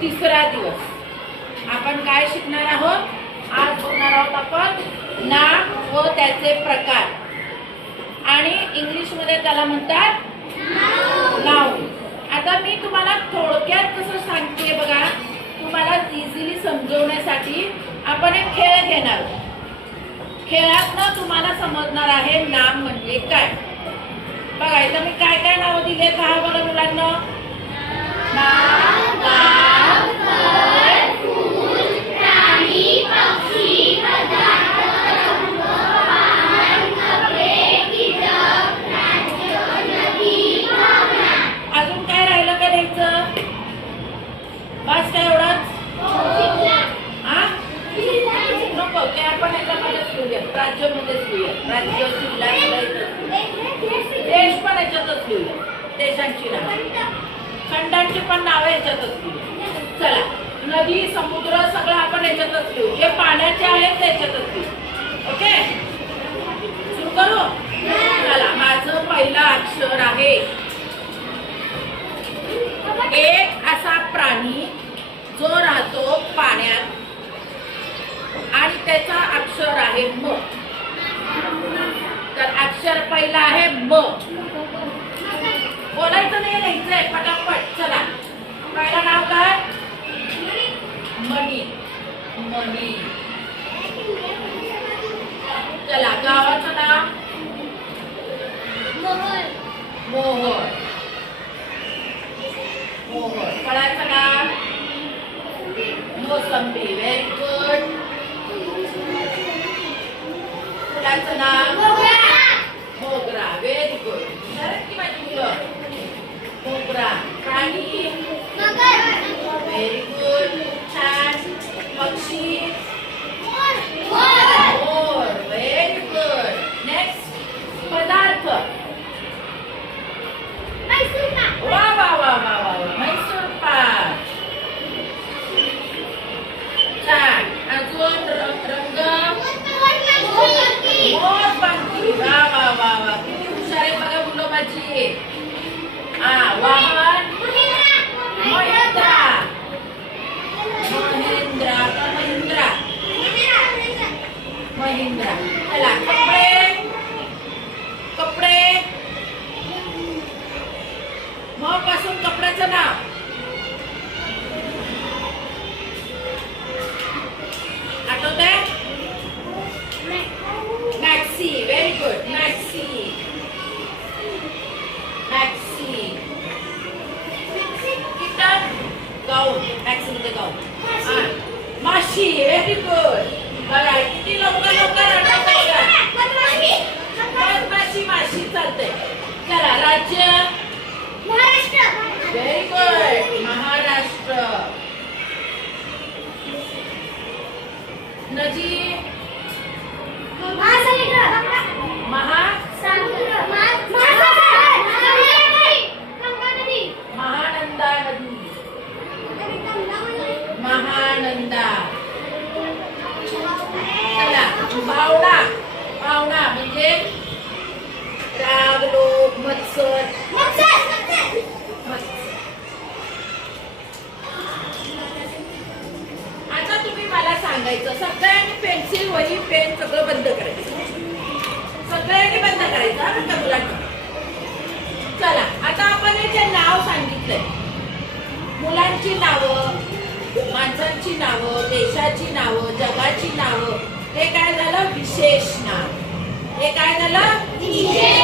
तिसरा दिवस. आपण काय शिकणार आहोत? आज शिकणार आहोत आपण नाम व त्याचे प्रकार, आणि इंग्लिश मध्ये त्याला म्हणतात नाउन. आता मी तुम्हाला थोडक्यात कसं सांगते बघा, तुम्हाला इझिली समजवण्यासाठी आपण एक खेळ घेणार. खेळातनं तुम्हाला समजणार आहे नाम म्हणजे काय. बघा इथं मी काय काय नावं दिले पहा बरं मुलांना. नाम, गाव, फळ, फूल, प्राणी, पक्षी, पदार्थ, रंग, वाहन, कपडे, कीटक, राज्य, नदी, भावना. अजून काय राहिलं का द्यायचं? बस काय एवढंच? नको, ते आपण याच्यामध्येच लिहूया, राज्यामध्येच लिहूया. राज्य, जिल्हा, देश पण याच्यातच लिहूया. देशांची नावं, खंडांची पण नावं याच्यातच लिहूया. चला, नदी, समुद्र सगळं आपण याच्यातच लिहू. जे पाण्याचे आहेत त्याच्यातच लिहू. ओके, सुरू करू. चला, माझं पहिलं अक्षर आहे. एक असा प्राणी जो राहतो पाण्यात आणि त्याचा अक्षर आहे म. तर अक्षर पहिला आहे म. बोलायचं नाही, लिहायचंय पटापट. चला, पहिलं नाव काय? मणी. मणी. चला, गावाचं नाव? मोहोळ. मोहोळ. मोहोळ. फळाचं नाव? मोसंबी. Very good. फुलाचं नाव? मोगरा. Very good. की माझी मुलं? मोगरा. प्राणी? Very good. छान. पक्षी? मोर. Very good. नेक्स्ट. पदार्थ? वा वा वा वा वा. मैसूर पाक. छान. अजून रंग? मोरपंखी. वा वा वा वा. किती हुशार आहे बघा मुलं माझी. वाहन? महिंद्रा. महिंद्रा का महिंद्रा? महिंद्रा. चला, कपडे? कपडे म पासून कपड्याचं नाव? आठवतंय? Maxi. Very good. Maxi. Maxi. कीटक? गाऊन. मॅक्सी मध्ये गाऊन. माशी. Very good. बघा किती लवकर लवकर मधमाशी. माशी चालतंय. चला, राज्य? महाराष्ट्र. Very good. महाराष्ट्र. नदी? महानंदा नदी. महानंदा. चला, भावना. भावना म्हणजे राग, लोभ, मत्सर. आता तुम्ही मला सांगायचं, सगळ्यांनी पेन्सिल, वही, पेन सगळं बंद करायचं. सगळ्यांनी बंद करायचं बरं का मुलांना. चला, आता आपण हे जे नाव सांगितलंय, मुलांची नावं, माणसांची नावं, देशाची नावं, जगाची नावं, हे काय झालं? विशेष नाव. हे काय झालं? विशेष